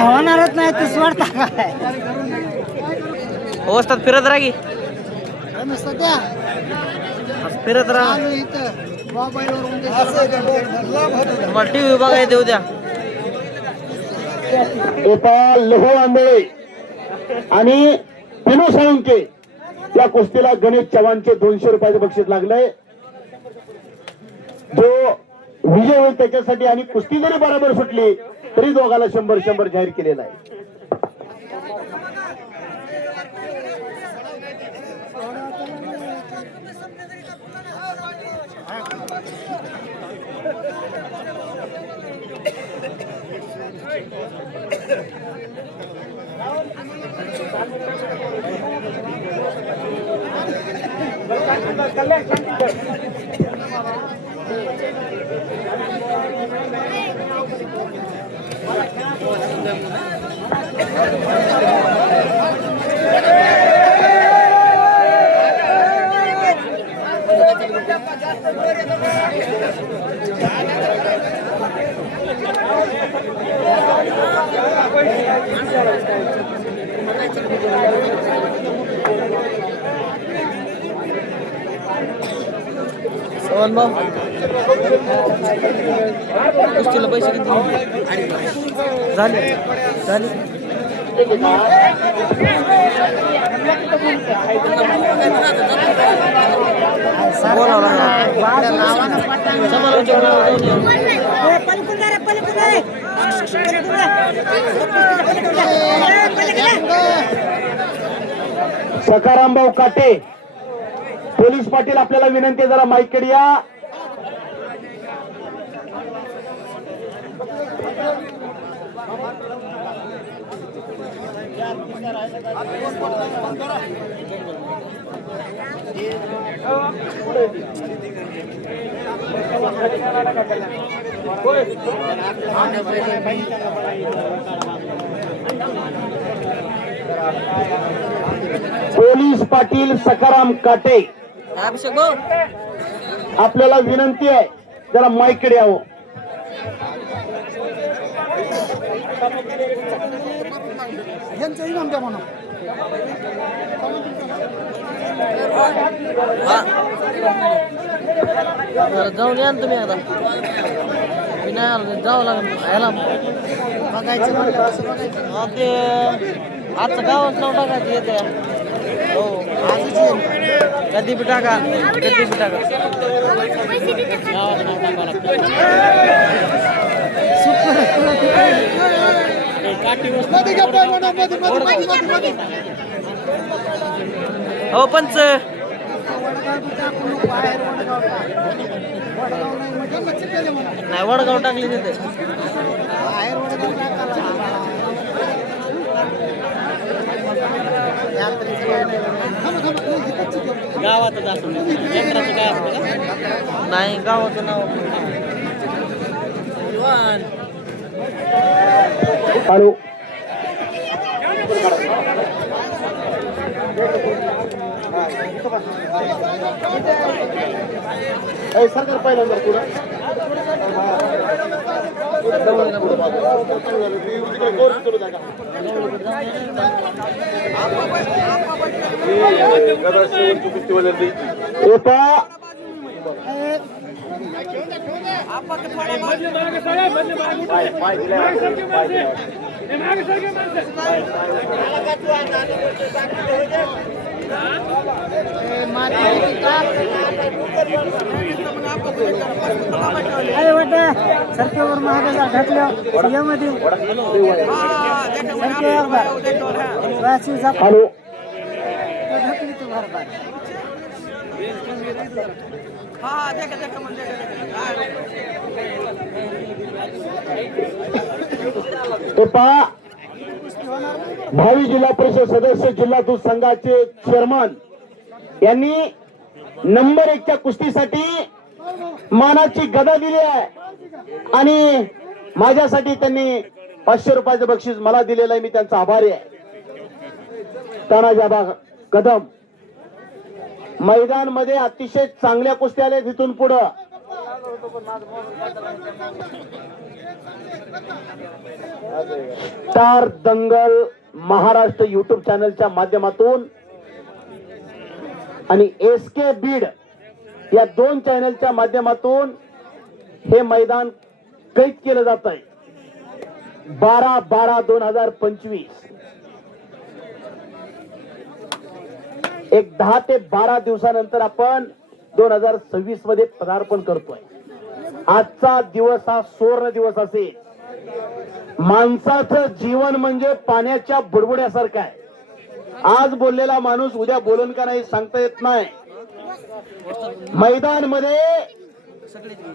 होणारच नाही ते सोडता काय अवस्थात फिरत राही सध्या फिरत राहा इथं तुम्हाला टीव्ही बघायला उद्या लहू आंधळे आणि पिनू साळुंके या कुस्तीला गणेश चव्हाणचे 200 रुपयाचे बक्षीस लागलंय. जो विजय होईल त्याच्यासाठी आणि कुस्ती जरी बरोबर सुटली तरी दोघाला 100 जाहीर केलेला आहे. कुस्तीला पैसे किती झाले झाले सकारामभाऊ काटे पोलीस पाटील आपल्याला विनंती जरा माईकडे या. पोलीस पाटील सकाराम काटे आपल्याला विनंती आहे जरा माईकडे यावं. जाऊन या ना तुम्ही आता मी नाही आलो जावं लागेल ह्याला ते आजचं गावात नाव टाकायचं येते हो कधी बी टाका कधी बी टाका गावात नाव टाकावं लागतं. हो पंच नाही वडगाव टाकली तिथे गावातच असं यंत्राचं काय असतं का नाही गावाचं नाव हॅलो सरकार पहिल्यांदा पुढं सरकेवर महागाचा ढकल्या हॅलो ढकली तू बरोबर तो पहा भावी जिल्हा परिषद सदस्य जिल्हा दूध संघाचे चेअरमन यांनी नंबर 1 च्या कुस्तीसाठी मानाची गदा दिली आहे आणि माझ्यासाठी त्यांनी 500 रुपयाचं बक्षीस मला दिलेलं आहे. मी त्यांचा आभारी आहे. तानाजी आबा कदम मैदान मध्ये अतिशय चांगल्या कुस्त्या आल्या तिथून पुढं. स्टार दंगल महाराष्ट्र युट्यूब चॅनलच्या माध्यमातून आणि SK बीड या 2 चॅनलच्या माध्यमातून हे मैदान कैद केलं जात आहे. 12/12/2025 एक 10 ते 12 दिवसानंतर आपण 2026 मध्ये पदार्पण करतोय. आजचा दिवस हा सुवर्ण दिवस असेल. माणसाचं जीवन म्हणजे पाण्याच्या बुडबुड्यासारखं आहे. आज बोललेला माणूस उद्या बोलून का नाही सांगता येत नाही. मैदान मध्ये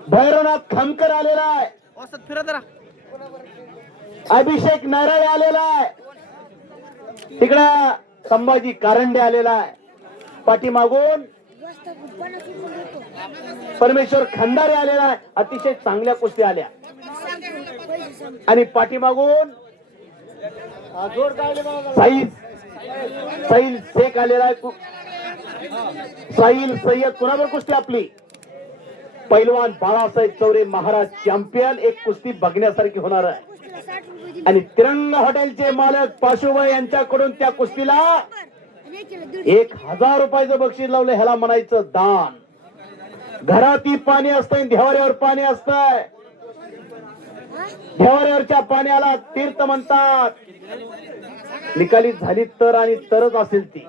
भैरवनाथ खामकर आलेला आहे. अभिषेक नारळे आलेला आहे. तिकडं संभाजी कारंडे आलेला आहे. पाठीमागून परमेश्वर खंडारे आलेला आहे. अतिशय चांगल्या कुस्ती आल्या. आणि पाठीमागून साहिल शेख आलेला आहे. साहिल सय्यद कुणावर कुस्ती आपली. पैलवान बाळासाहेब चौरे महाराज चॅम्पियन. एक कुस्ती बघण्यासारखी होणार आहे. आणि तिरंगा हॉटेलचे मालक पाशुबाई यांच्याकडून त्या कुस्तीला 1000 रुपयाचं बक्षीस लावलं. ह्याला म्हणायचं दान. घरातही पाणी असतंय, देवाऱ्यावर पाणी असतंय. देवाऱ्यावरच्या पाण्याला तीर्थ म्हणतात. निकाली झाली तर आणि तरच असेल ती.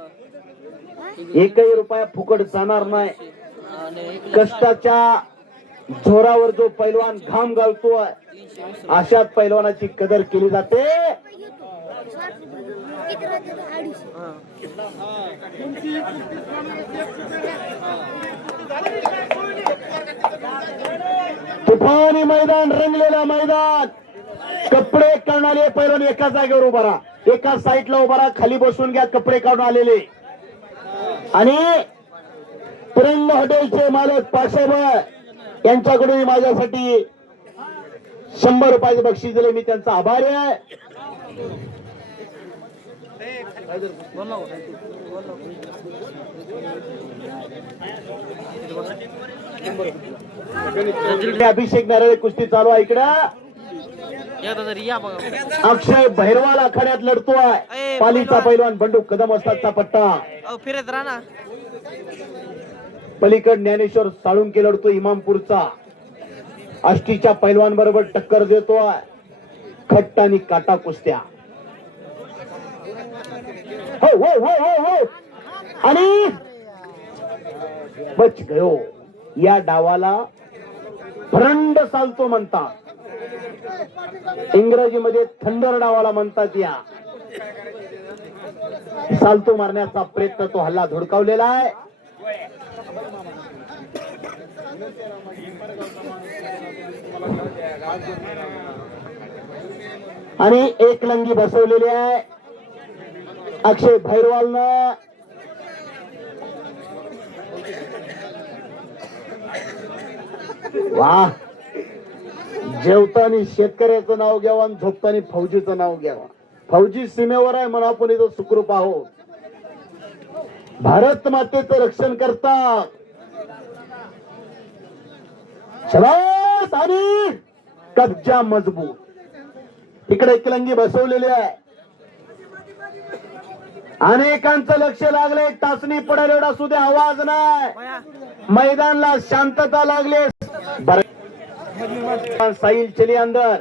1ही रुपया फुकट जाणार नाही. कष्टाच्या जोरावर जो पैलवान घाम घालतोय अशाच पैलवानाची कदर केली जाते. तुफानी मैदान, रंगलेलं मैदान. कपडे काढून आले पैलवान एका जागेवर उभा राहा. एका साईडला उभा राहा. खाली बसून घ्या. कपडे काढून आलेले. आणि तिरंगा हॉटेलचे मालक पाशेबाई यांच्याकडून माझ्यासाठी 100 रुपयाचं बक्षीस दिले. मी त्यांचा आभारी आहे. अभिषेक नारळे कुस्ती चालू आहे. इकडं अक्षय भैरवाल आखाड्यात लढतोय. पालीचा पैलवान बंडू कदम असताचा पट्टा. फिरत राहा. पलीकड ज्ञानेश्वर साळुंके लढतो इमामपूरचा. आष्टीच्या पैलवान बरोबर टक्कर देतोय. खट्ट आणि काटा कुस्त्या. हो हो हो हो हो. आणि बच गयो. या डावाला फ्रंड चालतो म्हणतात. इंग्रजीमध्ये थंडर डावाला म्हणतात. या चालतो मारण्याचा प्रयत्न तो हल्ला धुडकावलेला आहे. आणि एक लंगी बसवलेली आहे अक्षय भैरवालनं. वाह. जेवताना शेतकऱ्याचं नाव घ्यावं आणि झोपताना फौजीचं नाव घ्यावं. फौजी सीमेवर आहे म्हणून आपण इथं सुखरूप आहोत. भारत मातेचं रक्षण करतात. शबास. आणि कब्जा मजबूत. इकडे एकलंगी बसवलेली आहे. अनेकांचं लक्ष लागलंय. टाचणी पडेल एवढा सुद्धा आवाज नाही. मैदानला शांतता लागली. साहिल चली अंदर.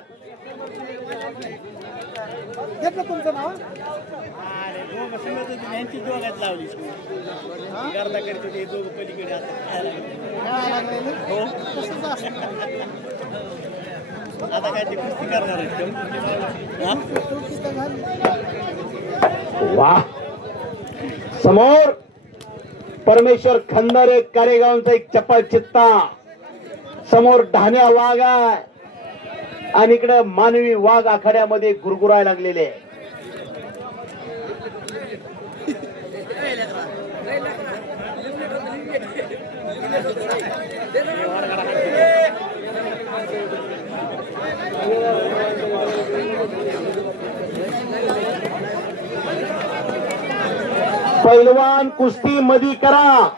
तुमचं नाव आता काय ते कुस्ती करणार आहेत. वाह. समोर परमेश्वर खंदारे कारेगावचा एक चपळ चित्ता. समोर ढाण्या वाघ आहे. आणि इकडे मानवी वाघ आखाड्यामध्ये गुरगुरायला लागलेले. पैलवान कुस्ती मधी करा.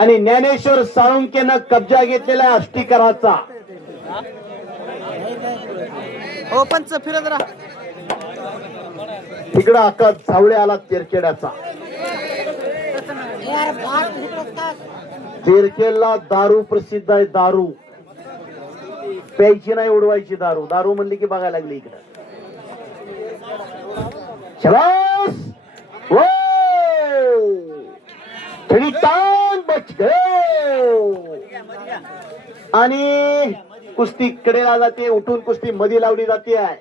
आणि ज्ञानेश्वर साळुंकेनं कब्जा घेतलेला अष्टीकराचा. हो पंच फिरत राहा. तिकडं अक्का झावळे आला तेरखेड्याचा. तेरखेडला दारू प्रसिद्ध आहे. दारू प्यायची नाही, उडवायची दारू. दारू म्हणली की बघायला लागली इकडं. शबास वो थोडी टांग बच गए. आणि कुस्ती कडेला जाते, उठून कुस्ती मध्ये लावली जाते आहे.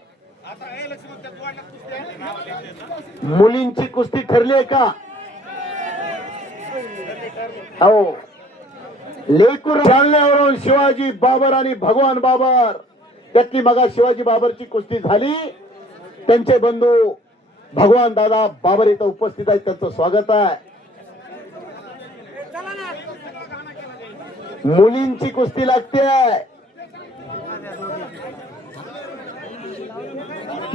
मुलींची कुस्ती ठरली आहे का? हो. लेकूर जालन्यावरून शिवाजी बाबर आणि भगवान बाबर, त्यातली मगा शिवाजी बाबरची कुस्ती झाली. त्यांचे बंधू भगवान दादा बाबर इथं उपस्थित आहेत, त्यांचं स्वागत आहे. मुलींची कुस्ती लागते आहे.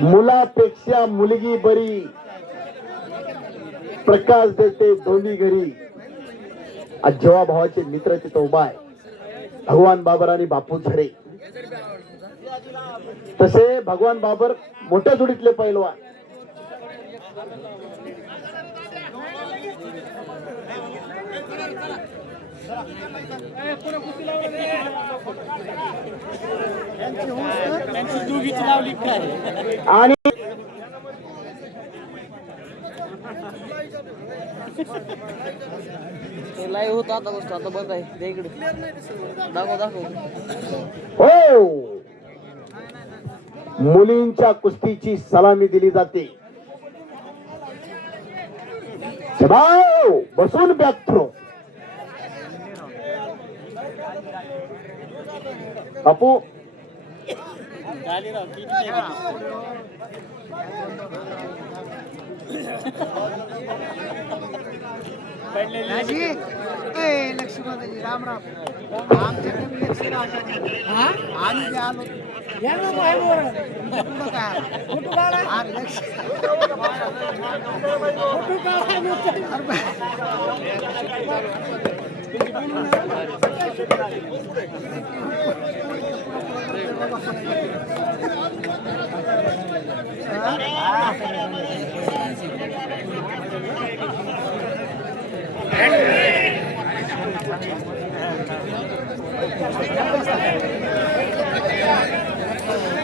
मुलापेक्षा मुलगी बरी, प्रकाश देते दोन्ही घरी. जेव्हा भावाचे मित्र तिथं उभा आहे, भगवान बाबर आणि बापू झरे. तसे भगवान बाबर मोठ्या जोडीतले पैलवान. आणि लाईव्ह होता आता गोष्ट आता बंद आहे. दे इकडे दाखव. हो, मुलींच्या कुस्तीची सलामी दिली जाते. बसून बॅक थ्रो. अपू लक्ष्मीजी राम राम. आमच्याकडे लक्ष्मी आम्ही आलो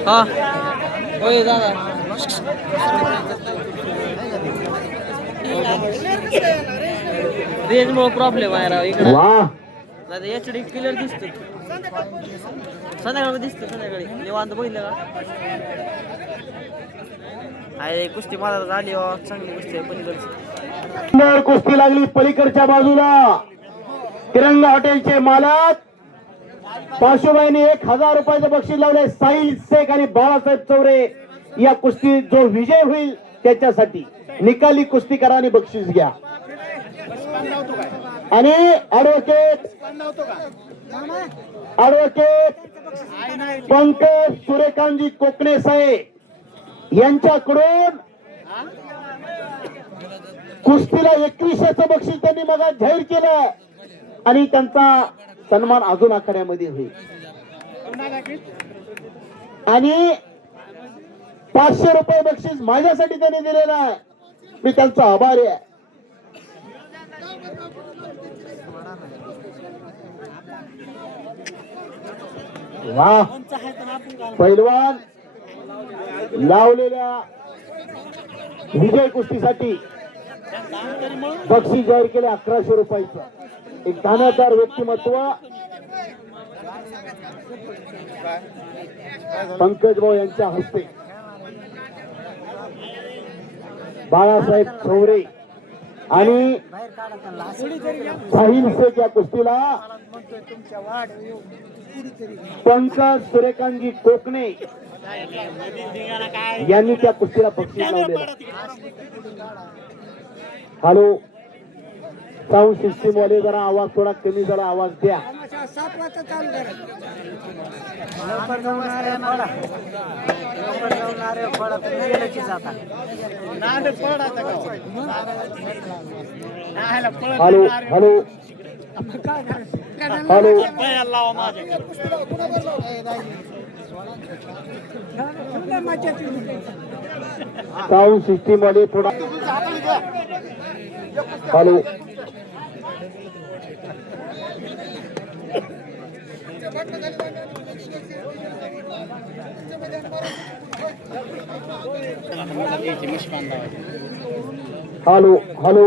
हा होय दादा. रेंज मुळे प्रॉब्लेम आहे राव इकडे. दादा एचडी क्लिअर दिसतो. संध्याकाळी दिसतो. संध्याकाळी निवांत बघितलं का? आहे कुस्ती महाराज आली हो. चांगली कुस्ती आहे पलीकडची. कुस्ती लागली पलीकडच्या बाजूला. तिरंगा हॉटेलचे मालक पाशुबाईने 1000 रुपयाचं बक्षीस लावले. साहिल शेख आणि बाळासाहेब चौरे या कुस्ती जो विजय होईल त्याच्यासाठी निकाली कुस्तीकरांनी बक्षीस घ्या. आणि ऍडव्होकेट पंकज सूर्यकांतजी कोकणे साहेब यांच्याकडून कुस्तीला 2100चं बक्षीस त्यांनी मग जाहीर केलं आणि त्यांचा सन्मान अजून आखाड्यामध्ये होईल. आणि 500 रुपये बक्षीस माझ्यासाठी त्यांनी दिलेलं आहे. मी त्यांचा आभारी आहे. वा, पैलवान लावलेल्या विजय कुस्तीसाठी बक्षीस जाहीर केले 1100 रुपयाचं. एक दानादार व्यक्तिमत्व पंकज भाऊ यांच्या हस्ते बाळासाहेब चौरे आणि साहिल शेख या कुस्तीला पंकज सूर्यकांतजी कोकणे यांनी त्या कुस्तीला बक्षीस लावलेलं. हॅलो साऊंड सिस्टीम वाले जरा आवाज थोडा कमी, जरा आवाज द्या. 7 वाजता चालू hello hello hello sound system मध्ये थोडा हॅलो हॅलो हॅलो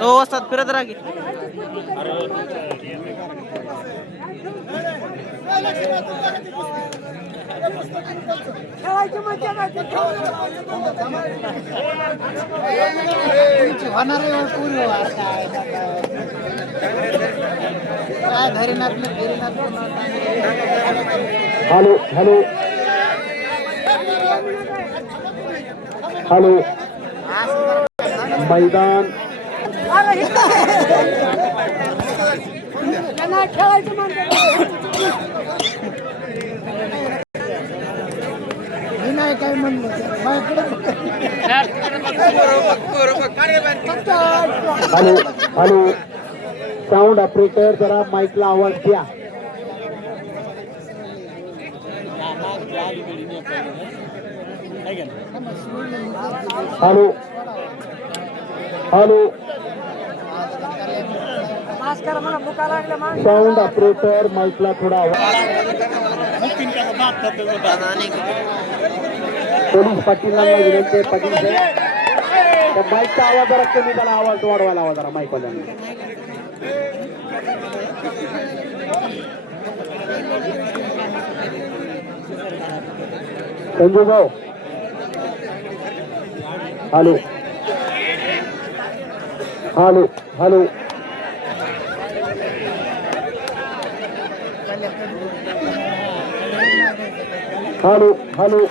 हो असतात फिरत राहा की होणार आहे पूर्ण काय धरीनात हॅलो हॅलो हॅलो मैदान नाही काय म्हणलं हॅलो हॅलो साऊंड ऑपरेटर जरा माईकला आवाज द्या हॅलो हॅलो साऊंड ऑपरेटर माईकला थोडा आवाज पोलीस पाटीलांना विनंती आहे पाटील साहेब त्या माईकचा आवाज जरा कमी झाला आवाज वाढवायला आवाज जरा माईक वाल्यांना संजू भाऊ hello hello hello hello hello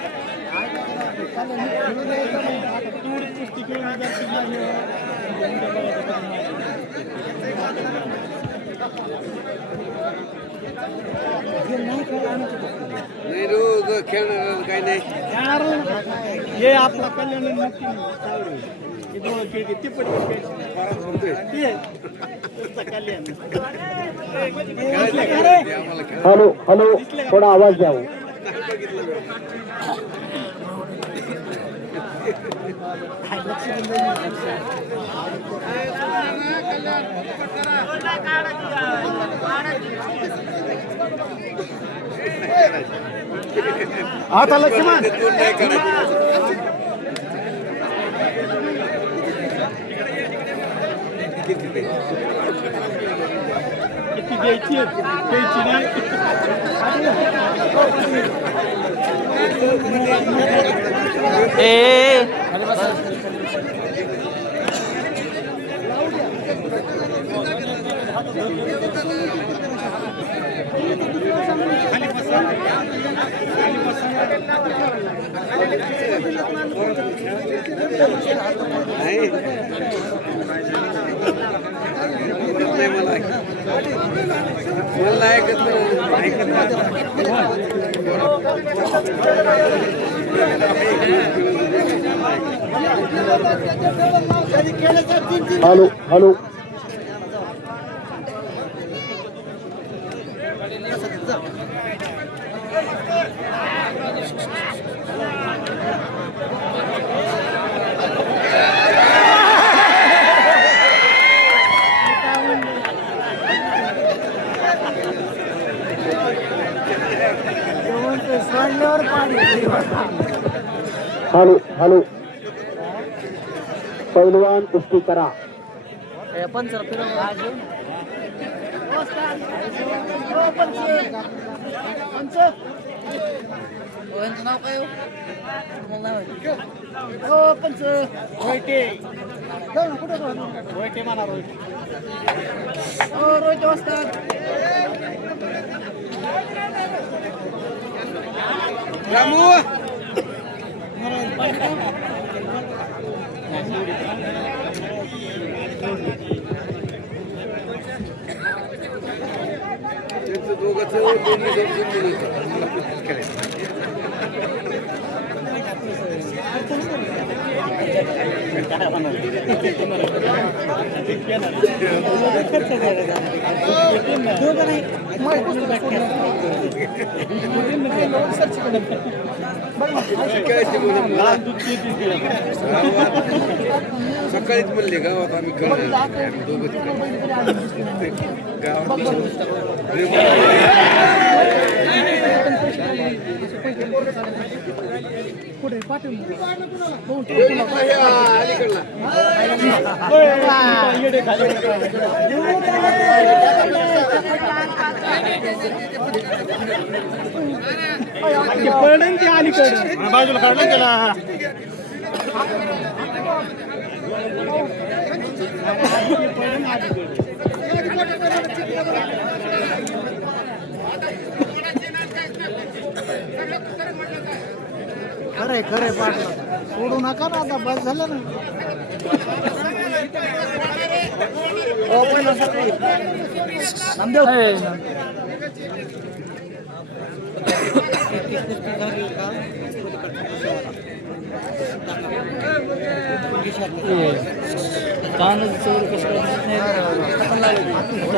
नाही रोज खेळणार काही नाही हे आपला कल्याण हॅलो हॅलो थोडा आवाज द्या आता लक्ष्मण मला ऐकत हॅलो हॅलो हॅलो हॅलो पैलवान कुस्ती करा पण सर फिरव यांचं नाव काय रोहित वाजतात रामू दोघं सकाळीच म्हणले गावात आम्ही खेळणार दोघं बाजूला काढलं त्याला. खरंय खरंय पाटला सोडू नका ना आता बस झालं ना.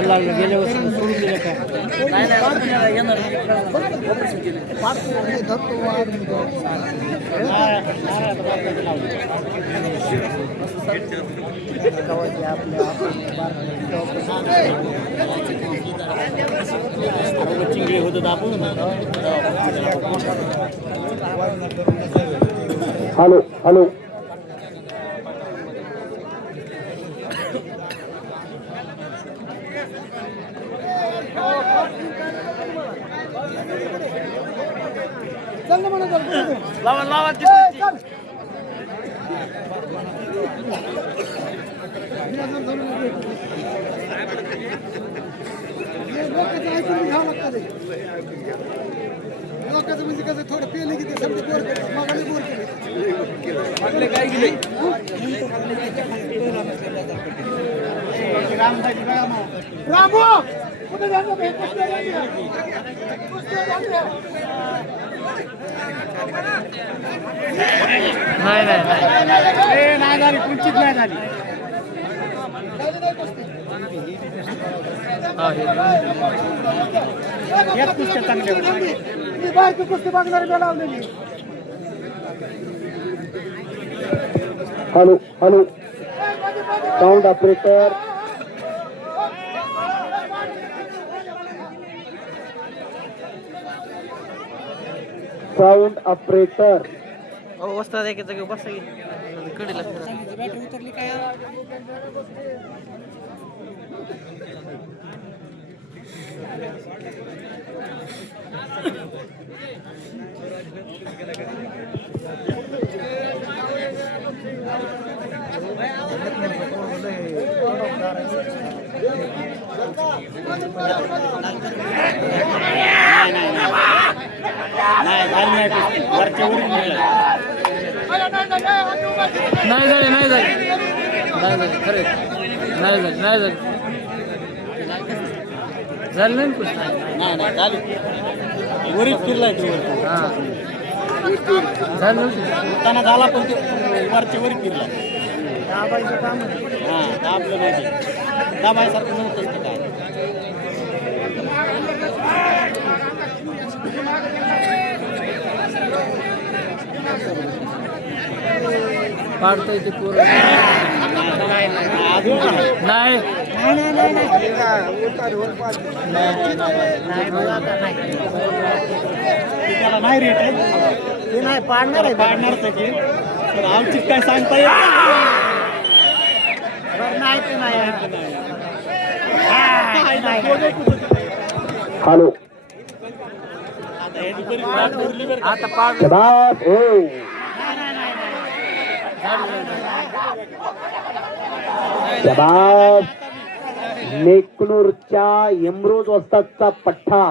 लागलं गेल्या वर्षी सोडून दिलं काय येणार चिंगळे होत आपण. हॅलो हॅलो लावा लावा लोकांचं म्हणजे कसं थोडं पेले की ते समजा बोर केले मगाने बोर केले काय गेले रामू कुठे जातो बे? कुस्त्या जाते. कुस्त्या जाते. नाही नाही नाही झाली कुंचित नाही झाली. एक कुस्त्या चांगल्या मी बाहेरची कुस्ती बघणारी लावलेली. Hello hello sound operator sound operator वस्त्रात एक जागी बसा कडीला बॅटरी उतरली काय? नाही झाले नाही झाले नाही झाले खरे नाही झाले नाही झाले झालं नाही कुछ नाही नाही चालू वरीच फिरलाय हां झालं त्यांना झाला पण ते वरच्या वरी फिरला दाबायचं काम हां दाबलं नाही दाबायसारखं नव्हतंच ते काय पाडतोय ते पोरं नाही त्याला नाही रेट आहे ते नाही पाडणार आहे पाडणार त्याची तर आमची काय सांगता येत नाही ते नाही हॅलो आता पाड शबाब हो शबाब नेकनूरच्या यमरोज वस्तादचा पठ्ठा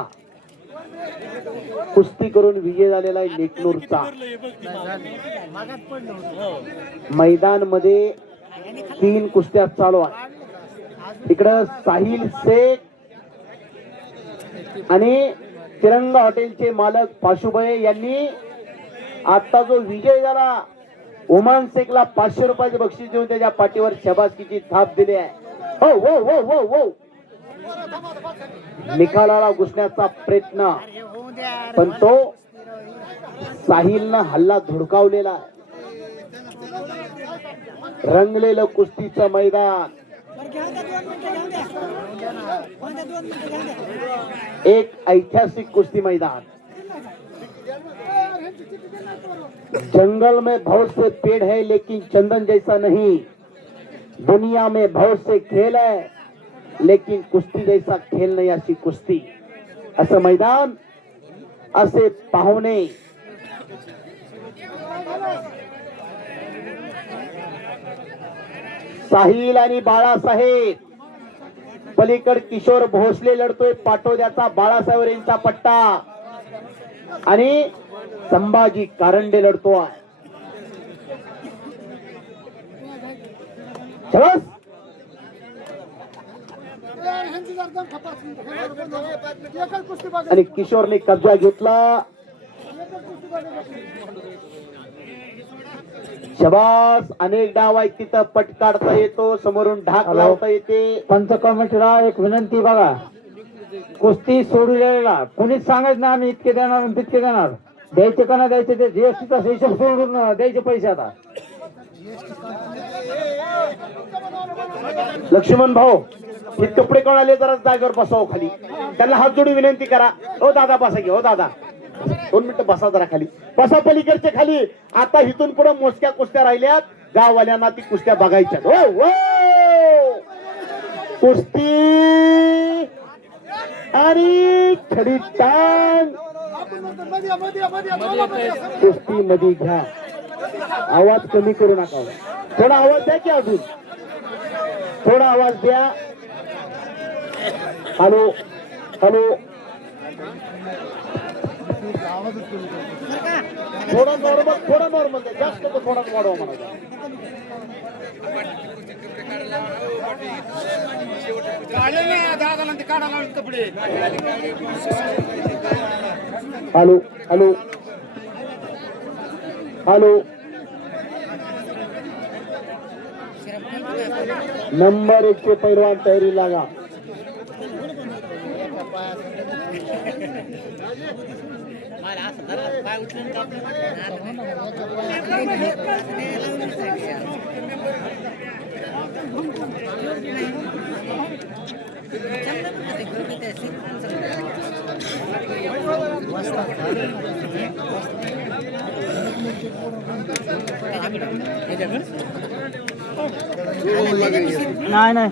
कुस्ती करून विजय झालेला आहे नेकनूरचा. मैदान मध्ये 3 कुस्त्या चालू आहे. इकडं साहिल शेख आणि तिरंगा हॉटेलचे मालक पाशुभाई यांनी आता जो विजय झाला ओमान शेखला 500 रुपयाचे बक्षीस देऊन त्याच्या पाठीवर शबासकीची थाप दिली आहे. हो हो हो हो हो निकालाला घुसण्याचा प्रयत्न, पण तो साहिलनं हल्ला धुडकावलेला आहे. रंगलेलं कुस्तीचं मैदान, एक ऐतिहासिक कुस्ती मैदान. जंगल में बहुत से पेड़ है लेकिन चंदन जैसा नहीं. दुनिया में बहुत से खेल है लेकिन कुस्ती जैसा खेल नाही. अशी कुस्ती, असं मैदान, असे पाहुणे. साहिल आणि बाळासाहेब, पलीकड किशोर भोसले लढतोय पाटोद्याचा बाळासाहेब यांचा पट्टा, आणि संभाजी कारंडे लढतोय. चल आणि किशोरने कब्जा घेतला. शबास, अनेक डाव आहेत तिथं. पट काढता येतो, समोरून ढाक लावता येते. पंच कमिटीला एक विनंती बघा, कुस्ती सोडलेला कुणीच सांगायचं ना आम्ही इतके देणार आणि तितके देणार. द्यायचे का ना द्यायचे ते जीएसटीचा हिशोब सोडून द्यायचे पैसे. आता लक्ष्मण भाऊ, हे कपडे कोणाले जरा जागेवर बसाव खाली. त्यांना हात जोडून विनंती करा. हो दादा बसा घे. हो दादा 2 मिनिटं बसा जरा खाली. बसा पलीकडचे खाली. आता इथून पुढे मोजक्या कुस्त्या राहिल्यात, गाववाल्यांना ती कुस्त्या बघायच्या. हो हो कुस्ती आणि खडी टांग कुस्ती मध्ये घ्या. आवाज कमी करू नका. थोडा आवाज द्या की, अजून थोडा आवाज द्या. Hello hello. थोडा नॉर्मल द्या. जास्त तो थोडा वाढवा म्हणा. Hello hello hello. नंबर 1 चे पैलवान तयारी लागा. नाही नाही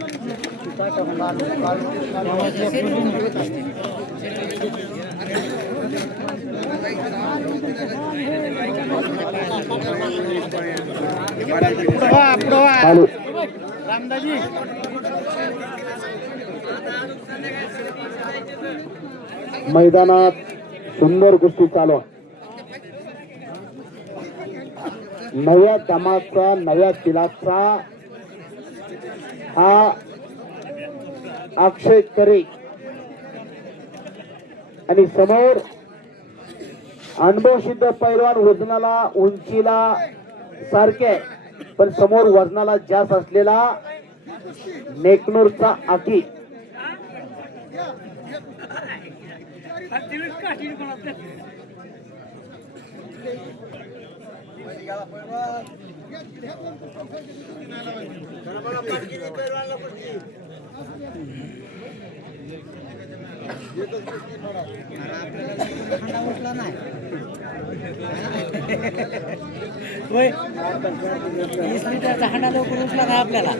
हॅलो. मैदानात सुंदर कुस्ती चालू आहे. नव्या दमाचा, नव्या तिलाचा हा अक्षय करे, आणि समोर अनुभवसिद्ध पैलवान. वजनाला उंचीला सारखे, पण समोर वजनाला जास्त असलेला नेकनूरचा आकी. होय 20 लिटरचा हांडा लवकर उचला नाही आपल्याला.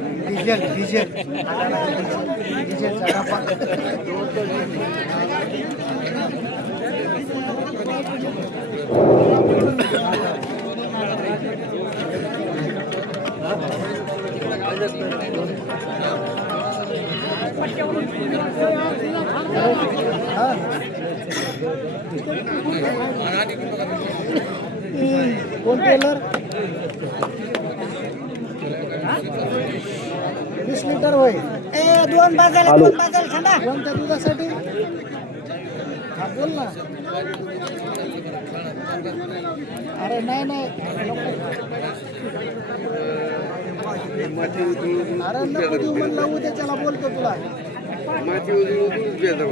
कोण टेलर 20 लिटर होय. दोन बाजायला थांबा. कोणत्या दुधासाठी? हा बोल ना. अरे नाही नाही माती उचलून अरे नको देऊ म्हणलं उद्या त्याला बोलतो तुला माती उचलून बेजा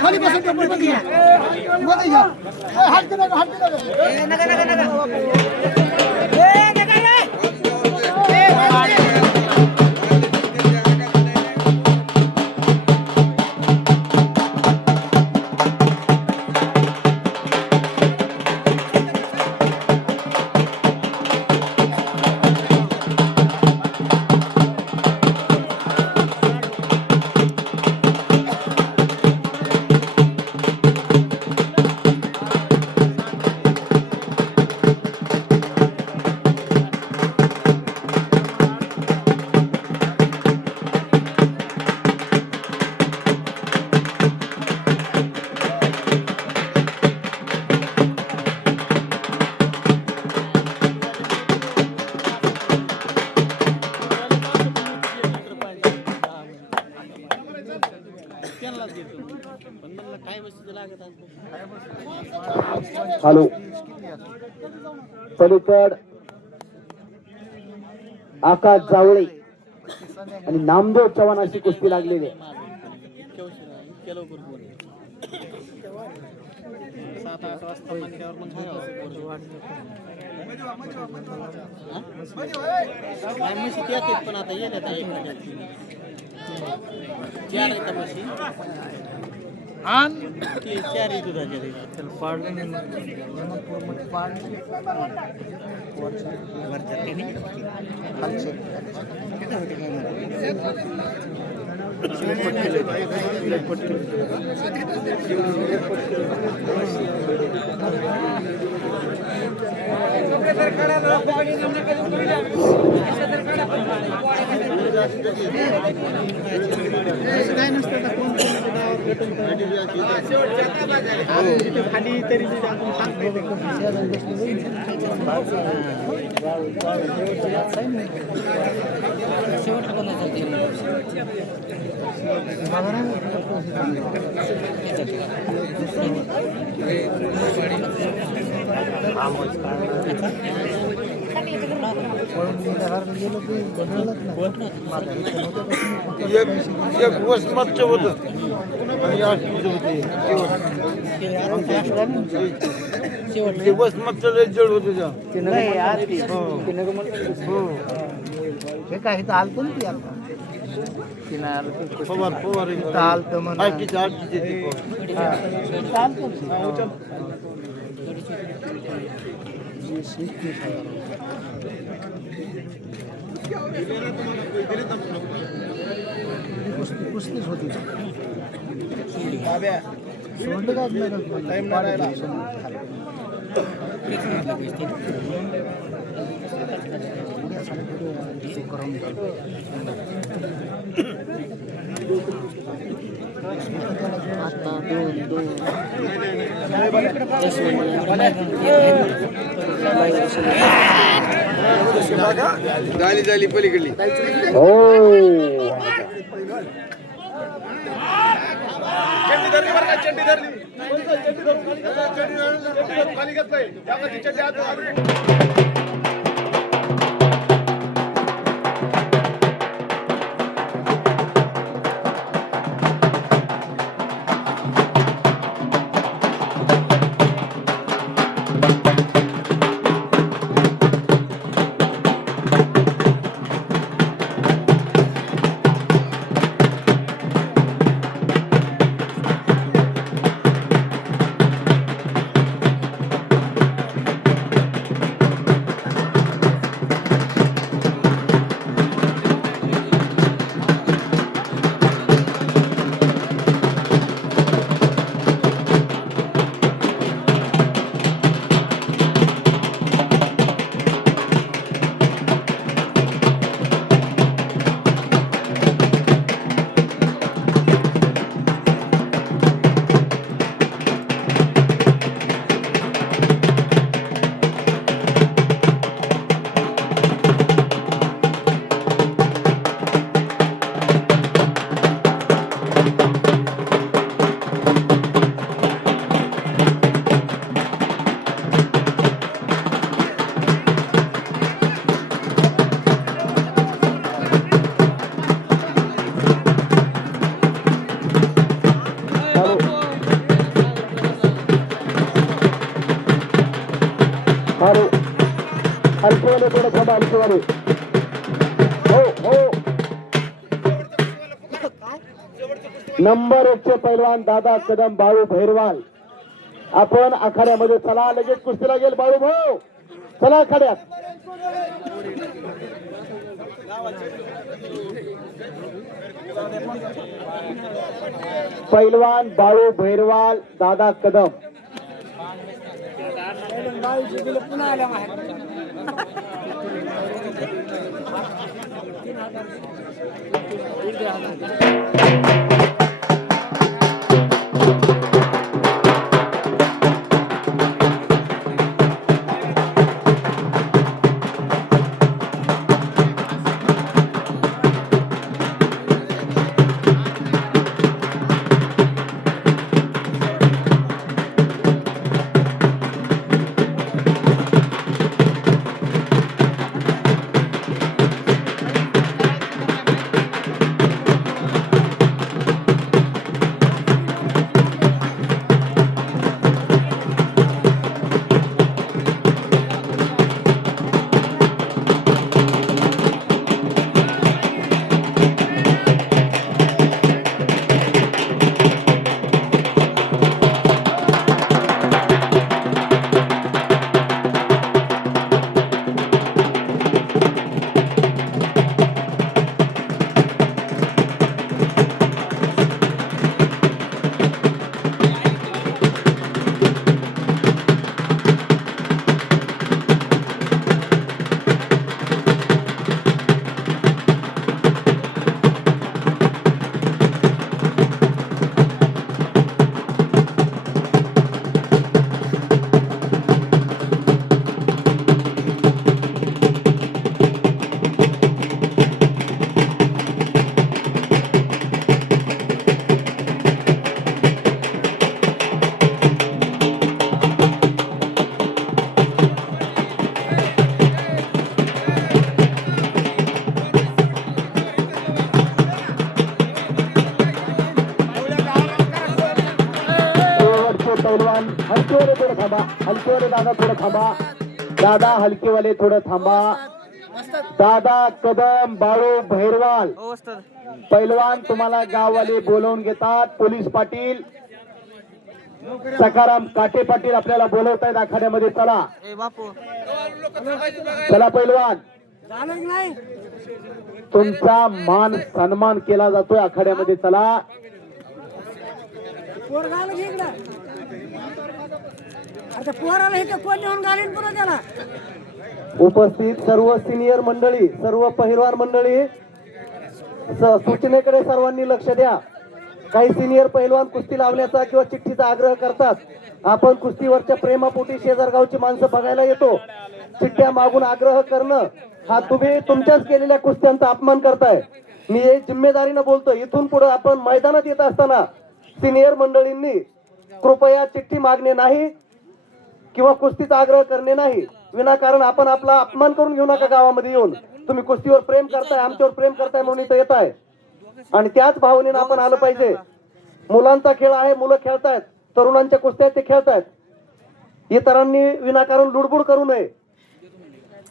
खाली बसून हॅलो पलीकड आकाश जावळे आणि नामदेव चव्हाण अशी कुस्ती लागलेली आहे. पण आता येत चारही दुधाच्या त्याला पाडलं काय नसतं खाली तरी आपण एक वसमतच होत वसमतच लय जड होत हे काय आलतो ना ती आता फवार फवार आलतं म्हणा कुस्तीच होती सोडलं झाली झाली पलीकडली हो हलकेवाले थोडं थांबा, हलकेवाले. हो हो. नंबर 1 चे पैलवान दादा कदम, बाळू भैरवाल. आपण आखाड्यामध्ये चला, लगेच कुस्तीला गेल बाळू भाऊ. चला आखाड्यात. पैलवान बाळू भैरवाल, दादा कदम. पैलवान हलकेवाले थोडं थांबा, हलकेवाले दादा थोडं थांबा, दादा हलकेवाले थोडं थांबा. दादा कदम, बाळू भैरवाल पैलवान तुम्हाला गाववाले बोलवून घेतात. पोलीस पाटील सखाराम काटे पाटील आपल्याला बोलवतायत आखाड्यामध्ये. चला चला पैलवान, तुमचा मान सन्मान केला जातोय आखाड्यामध्ये. चला उपस्थित सर्व सिनियर मंडळी, सर्व पहिलवान मंडळी, सूचनेकडे सर्वांनी लक्ष द्या. काही सिनियर पहिलवान कुस्ती लावण्याचा किंवा चिठ्ठीचा आग्रह करतात. आपण कुस्तीवरच्या प्रेमापोटी शेजारगावची माणसं बघायला येतो. चिठ्ठ्या मागून आग्रह करणं हा तुम्ही तुमच्याच केलेल्या कुस्त्यांचा अपमान करताय. मी हे जिम्मेदारीनं बोलतो. इथून पुढे आपण मैदानात येत असताना सिनियर मंडळींनी कृपया चिठ्ठी मागणे नाही किंवा कुस्तीचा आग्रह करणे नाही. विनाकारण आपण आपला अपमान करून घेऊ नका. गावामध्ये येऊन तुम्ही कुस्तीवर प्रेम करताय, आमच्यावर प्रेम करताय म्हणून इथं येत आहे आणि त्याच भावनेनं आपण आलं पाहिजे. मुलांचा खेळ आहे, मुलं खेळतायत, तरुणांच्या कुस्त्या ते खेळतायत. इतरांनी विनाकारण लुडबुड करू नये.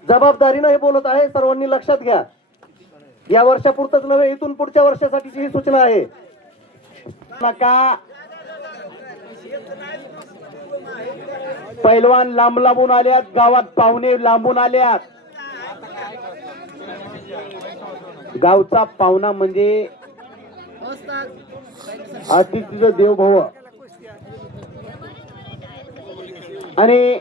जबाबदारीनं हे बोलत आहे, सर्वांनी लक्षात घ्या. या वर्षापुरतच नव्हे, इथून पुढच्या वर्षासाठीची ही सूचना आहे. नका पैलवान लांब लांबून आल्यात, गावात पाहुणे लांबून आल्यात. गावचा पाहुणा म्हणजे अतिथीचं देव भव. आणि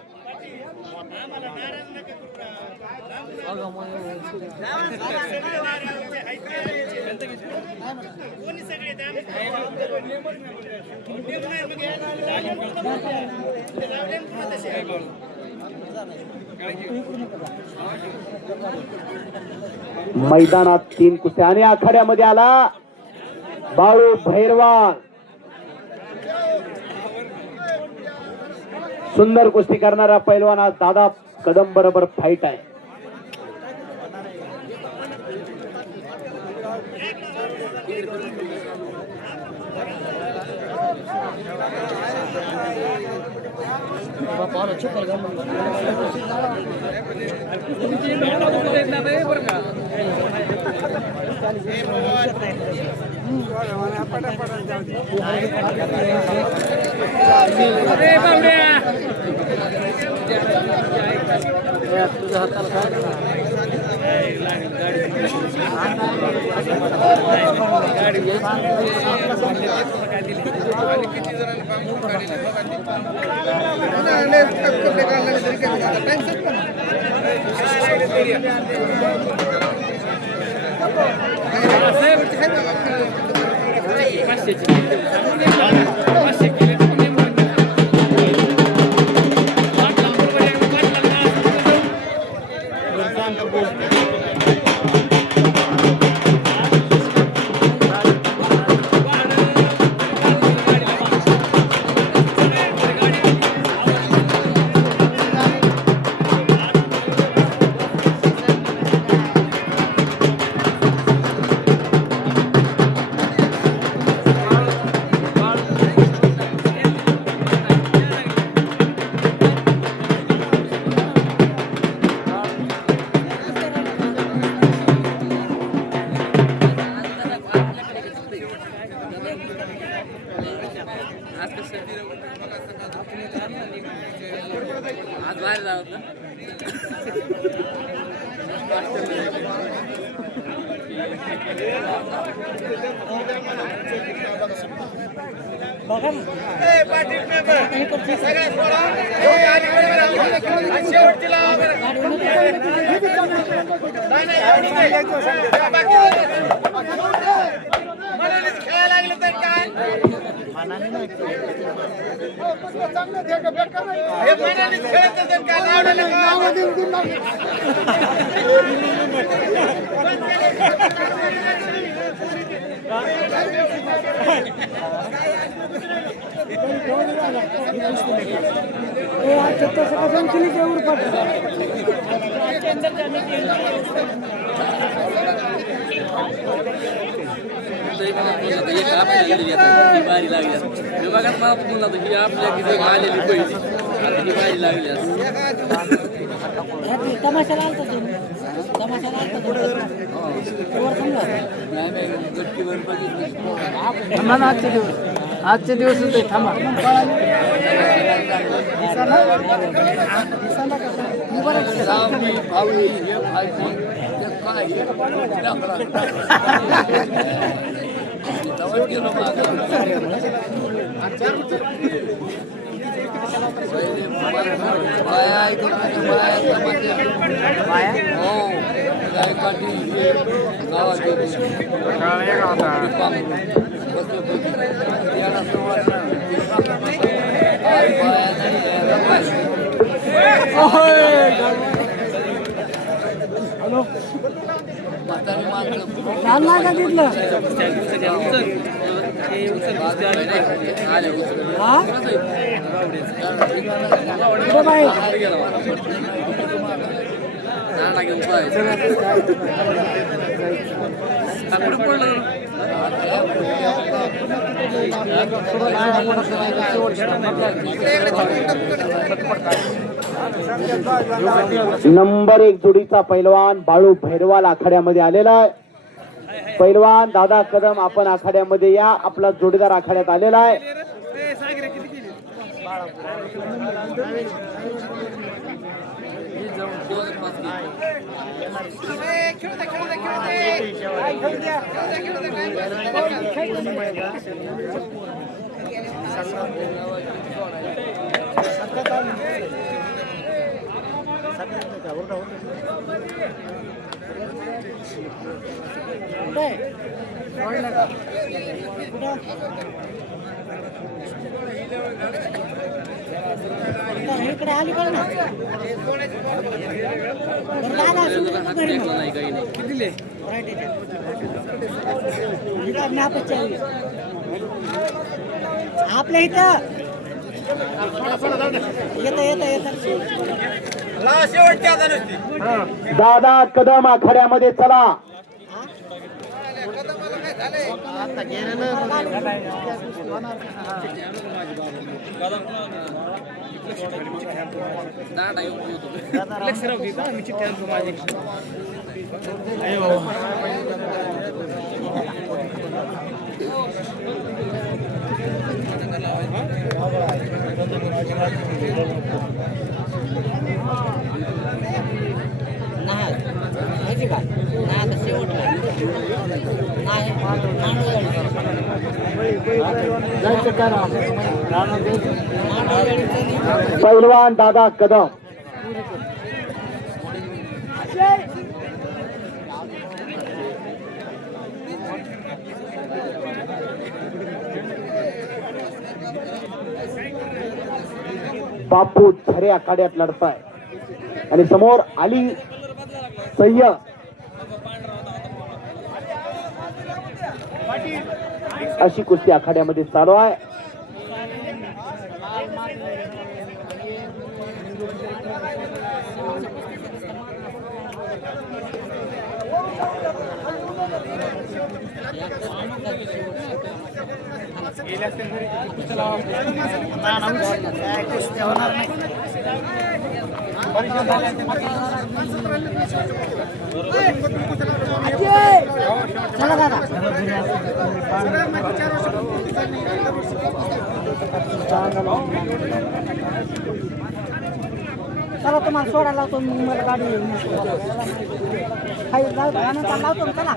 मैदानात 3 कुस्त्या आणि आखाड्यामध्ये आला बाळू भैरवाल. सुंदर कुस्ती करणारा पैलवान आज दादा कदम बरोबर फाईट आहे. आज बाहेर जावं ना. बारी लागली विभागात मला बोलला ही आपल्या किती आलेली पहिली आता ही बारी लागली तमाशाला आलता तमाशाला आलता आजचे दिवस होते थांबा नंबर 1 जोडीचा पैलवान बाळू भैरवाल आखाड्यामध्ये आलेला आहे. पैलवान दादा कदम आपण आखाड्यामध्ये या. आपला जोडीदार आखाड्यात आलेला आहे. आपल्या इथं दादा कदम आखाड्यामध्ये चला. आता गेलेलं नाही का नाही आता शेवटला पैलवान दादा कदम बापू झरे आखाड्यात लढताय आणि समोर अली सय्यद अशी कुस्ती आखाड्यामध्ये चालू आहे. चला तुम्हाला सोडायला लावतो मला गाडी लावतो चला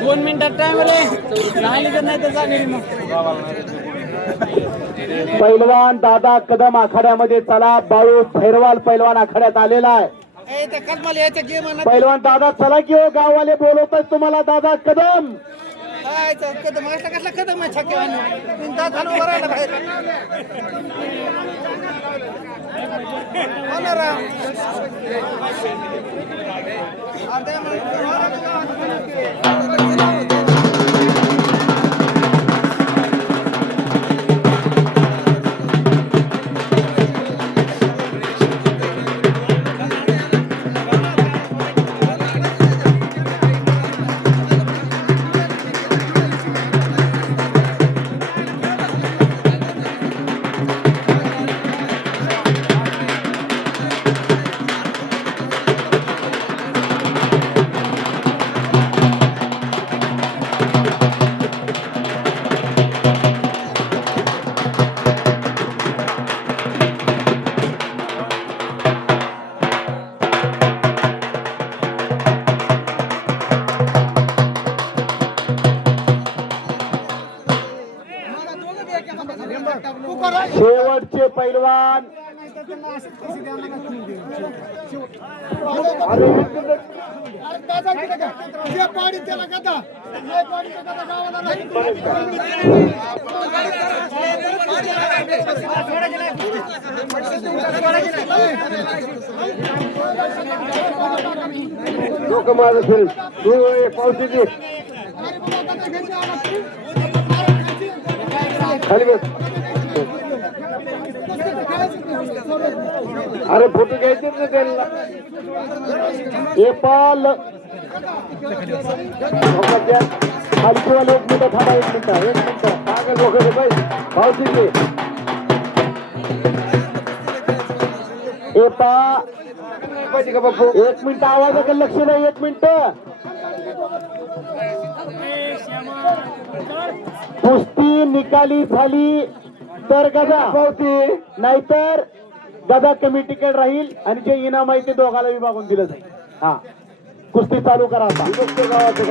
दोन मिनिटात टाइम राहिली तर नाही तर चालेल मग. पैलवान दादा कदम आखाड्यामध्ये चला. बाळू भैरवाल पैलवान आखाड्यात आलेला आहे. पैलवान दादा चला की हो, गाववाले बोलवत आहेत तुम्हाला. दादा कदम कसला कदम आहे छक्के बाहेर शेवटचे पैलवान लोक माझं फिर तू पावती दे खाली बस. अरे फोटो घ्यायचे ना त्यांना. हे पाल खालची वाले 1 मिनिट थांबा. 1 मिनिट पागल लोक पावती दे. हे पा 1 मिनिट आवाजाकडे लक्ष नाही. 1 मिनिट कुस्ती निकाली झाली तर गदा पावती, नाहीतर गदा कमिटीकडे राहील आणि जे इनाम आहे ते दोघाला विभागून दिलं जाईल. हा कुस्ती चालू करा आता. गावाचं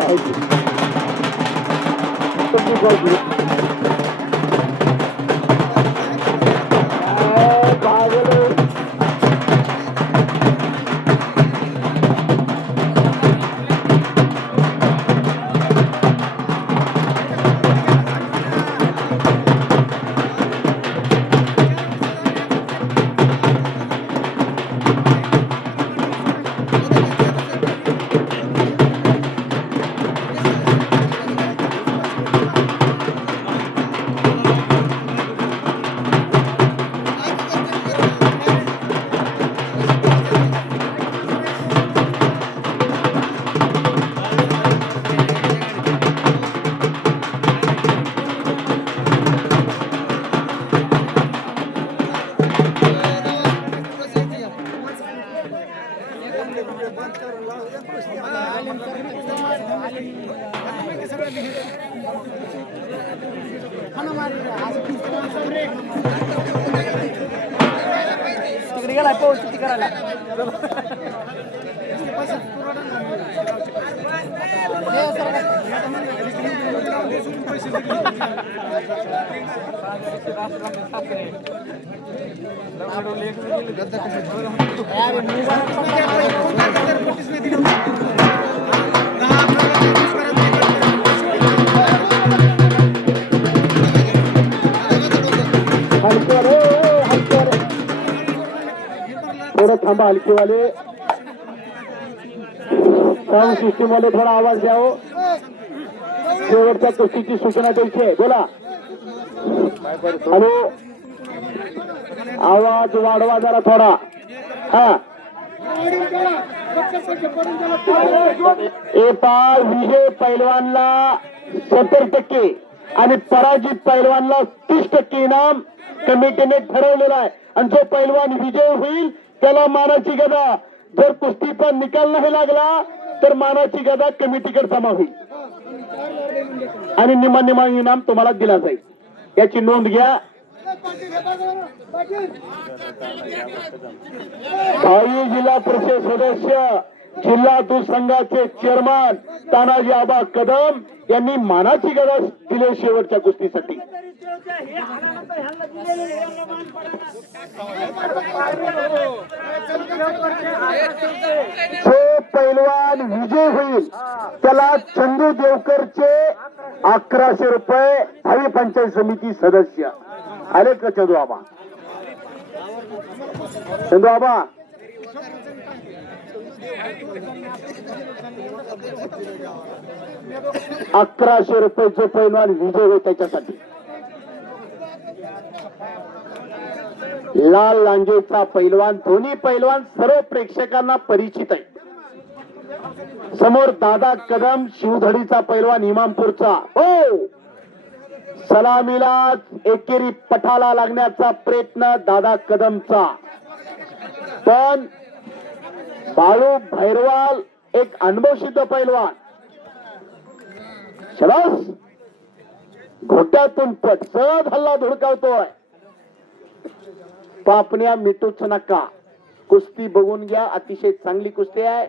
तिकडे गेला पाऊस किती करायला थोडं थांबा हलकीवाले साऊंड सिस्टीम वाले थोडा आवाज द्यावं शेवटच्या कुस्तीची सूचना द्यायची आहे बोला हॅलो आवाज वाढवा जरा थोडा हा विजय पैलवानला 70% आणि पराजित पैलवानला 30% इनाम कमिटीने ठरवलेला आहे आणि जो पैलवान विजय होईल त्याला मानाची गदा जर कुस्तीचा निकाल नाही लागला तर मानाची गदा कमिटीकडे जमा होईल आणि निमा इनाम तुम्हाला दिला जाईल याची नोंद घ्या भावी जिल्हा परिषद सदस्य जिल्हा दूध संघाचे चेअरमन तानाजी आबा कदम यांनी मानाची गदा दिली शेवटच्या कुस्तीसाठी जो पैलवान विजय होईल त्याला चंदू देवकरचे 1100 रुपये भावी पंचायत समिती सदस्य आले का चंदू आबा 1100 रुपये जो पैलवान विजय होईल त्याच्यासाठी लाल लांजेचा पैलवान दोन्ही पैलवान सर्व प्रेक्षकांना परिचित आहे समोर दादा कदम शिवधडीचा पैलवान इमामपूरचा हो सलामीला एकेरी पठाला लागण्याचा प्रयत्न दादा कदमचा पण बाळू भैरवाल एक अनुभवसिद्ध पैलवान शबास घोट्यातून पट सहज हल्ला धुडकावतोय पापण्या मिटूच नका कुस्ती बघून घ्या अतिशय चांगली कुस्ती आहे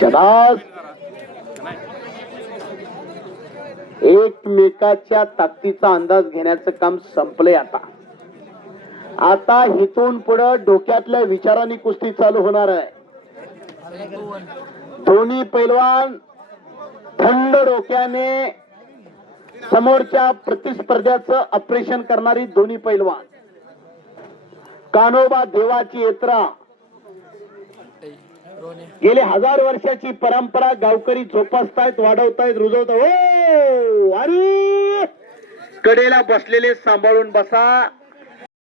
शबास एकमेकाच्या ताकदीचा अंदाज घेण्याचं काम संपलंय आता इथून पुढे डोक्यातल्या विचारांनी कुस्ती चालू होणार आहे दोन्ही पैलवान थंड डोक्याने समोरच्या प्रतिस्पर्ध्याचं ऑपरेशन करणारी दोन्ही पैलवान कान्होबा देवाची यात्रा गेले 1000 वर्षाची परंपरा गावकरी जोपासतायत वाढवतायत रुजवतायत अरे कडेला बसलेले सांभाळून बसा